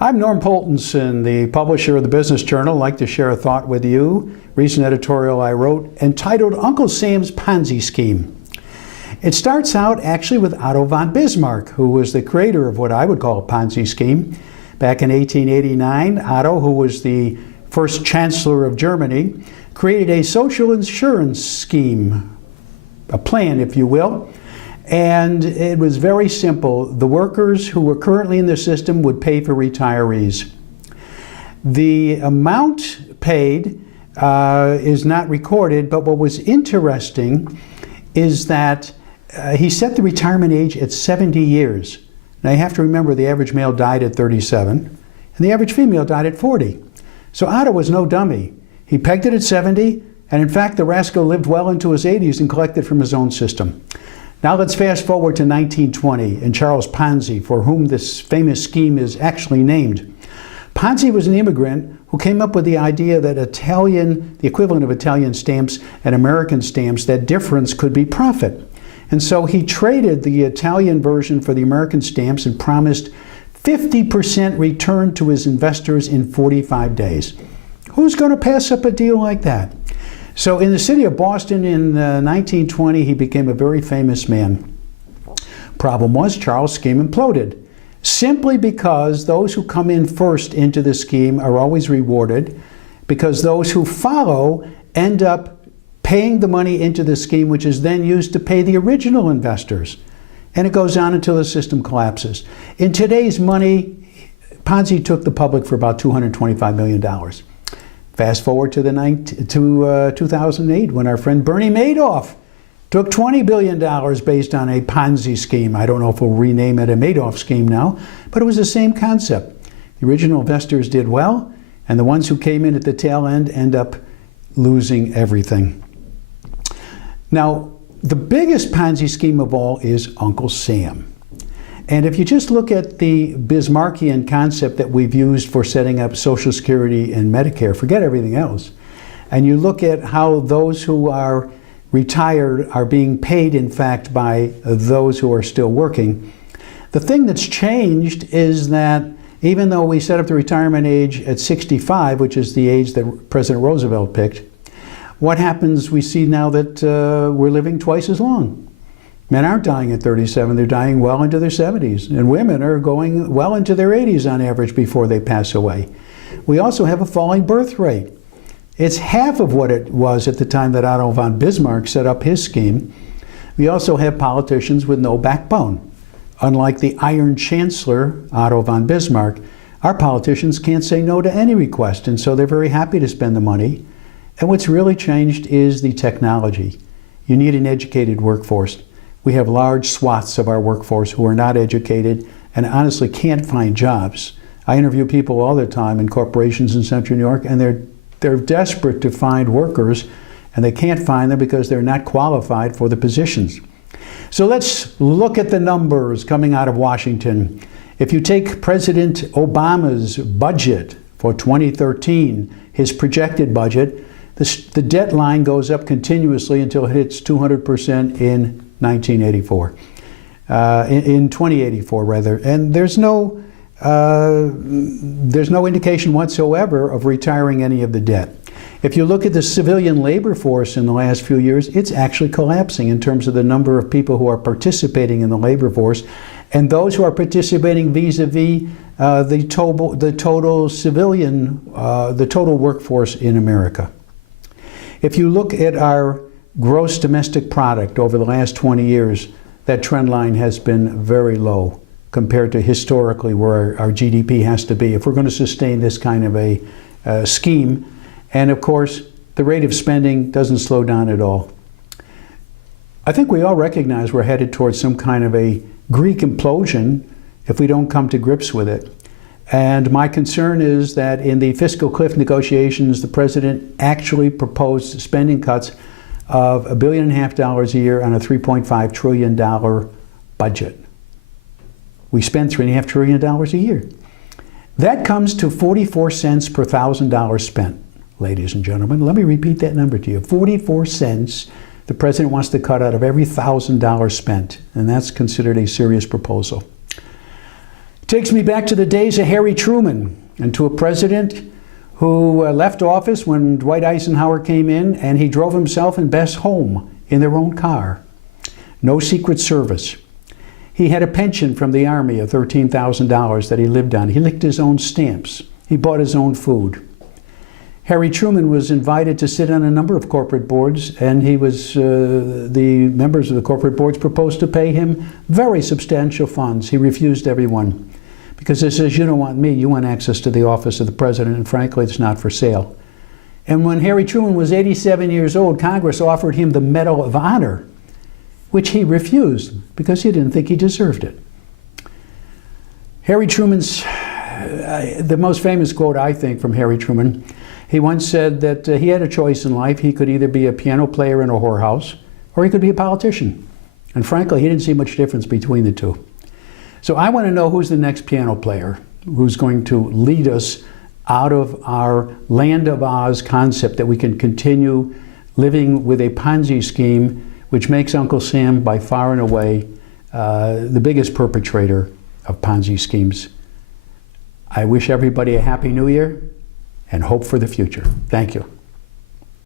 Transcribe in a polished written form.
I'm Norm Poltenson, the publisher of the Business Journal. I'd like to share a thought with you. Recent editorial I wrote entitled Uncle Sam's Ponzi Scheme. It starts out actually with Otto von Bismarck, who was the creator of what I would call a Ponzi scheme. Back in 1889, Otto, who was the first Chancellor of Germany, created a social insurance scheme, a plan, if you will. And it was very simple. The workers who were currently in the system would pay for retirees. The amount paid is not recorded, but what was interesting is that he set the retirement age at 70 years. Now you have to remember the average male died at 37 and the average female died at 40. So Otto was no dummy. He pegged it at 70, and in fact the rascal lived well into his 80s and collected from his own system. Now let's fast forward to 1920 and Charles Ponzi, for whom this famous scheme is actually named. Ponzi was an immigrant who came up with the idea that the equivalent of Italian stamps and American stamps, that difference could be profit. And so he traded the Italian version for the American stamps and promised 50% return to his investors in 45 days. Who's going to pass up a deal like that? So in the city of Boston in 1920, he became a very famous man. Problem was, Charles' scheme imploded, simply because those who come in first into the scheme are always rewarded, because those who follow end up paying the money into the scheme, which is then used to pay the original investors. And it goes on until the system collapses. In today's money, Ponzi took the public for about $225 million. Fast forward to 2008, when our friend Bernie Madoff took $20 billion based on a Ponzi scheme. I don't know if we'll rename it a Madoff scheme now, but it was the same concept. The original investors did well, and the ones who came in at the tail end up losing everything. Now, the biggest Ponzi scheme of all is Uncle Sam. And if you just look at the Bismarckian concept that we've used for setting up Social Security and Medicare, forget everything else, and you look at how those who are retired are being paid, in fact, by those who are still working, the thing that's changed is that even though we set up the retirement age at 65, which is the age that President Roosevelt picked, what happens, we see now that we're living twice as long. Men aren't dying at 37, they're dying well into their 70s. And women are going well into their 80s on average before they pass away. We also have a falling birth rate. It's half of what it was at the time that Otto von Bismarck set up his scheme. We also have politicians with no backbone. Unlike the Iron Chancellor, Otto von Bismarck, our politicians can't say no to any request, and so they're very happy to spend the money. And what's really changed is the technology. You need an educated workforce. We have large swaths of our workforce who are not educated and honestly can't find jobs. I interview people all the time in corporations in Central New York, and they're desperate to find workers, and they can't find them because they're not qualified for the positions. So let's look at the numbers coming out of Washington. If you take President Obama's budget for 2013, his projected budget, the debt line goes up continuously until it hits 200% in 1984, in 2084 rather, and there's no indication whatsoever of retiring any of the debt. If you look at the civilian labor force in the last few years, it's actually collapsing in terms of the number of people who are participating in the labor force, and those who are participating vis-a-vis the total workforce in America. If you look at our gross domestic product over the last 20 years, that trend line has been very low compared to historically where our GDP has to be if we're going to sustain this kind of a scheme. And of course, the rate of spending doesn't slow down at all. I think we all recognize we're headed towards some kind of a Greek implosion if we don't come to grips with it. And my concern is that in the fiscal cliff negotiations, the president actually proposed spending cuts of $1.5 billion a year on a $3.5 trillion budget. We spend $3.5 trillion a year. That comes to 44 cents per $1,000 spent, ladies and gentlemen. Let me repeat that number to you. 44 cents the president wants to cut out of every $1,000 spent, and that's considered a serious proposal. Takes me back to the days of Harry Truman and to a president who left office when Dwight Eisenhower came in, and he drove himself and Bess home in their own car. No Secret Service. He had a pension from the Army of $13,000 that he lived on. He licked his own stamps. He bought his own food. Harry Truman was invited to sit on a number of corporate boards, and the members of the corporate boards proposed to pay him very substantial funds. He refused every one because he says, you don't want me, you want access to the office of the president, and frankly, it's not for sale. And when Harry Truman was 87 years old, Congress offered him the Medal of Honor, which he refused because he didn't think he deserved it. Harry Truman's, the most famous quote, I think, from Harry Truman, he once said that he had a choice in life. He could either be a piano player in a whorehouse or he could be a politician. And frankly, he didn't see much difference between the two. So I want to know who's the next piano player who's going to lead us out of our Land of Oz concept that we can continue living with a Ponzi scheme which makes Uncle Sam by far and away the biggest perpetrator of Ponzi schemes. I wish everybody a Happy New Year and hope for the future. Thank you.